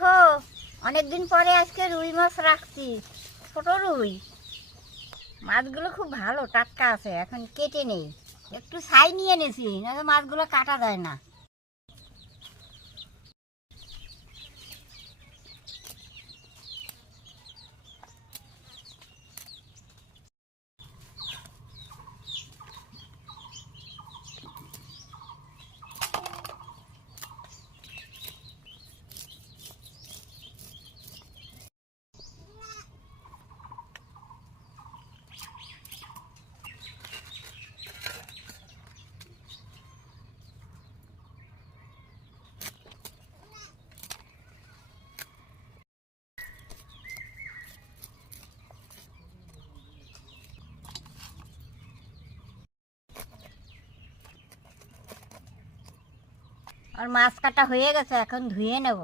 দেখো, অনেকদিন পরে আজকে রুই মাছ রাখছি, ছোট রুই। মাছগুলো খুব ভালো, টাটকা আছে, এখন কেটে নেই। একটু ছাই নিয়ে এনেছি, নয়তো মাছগুলো কাটা যায় না। আর মাছ কাটা হয়ে গেছে, এখন ধুয়ে নেব।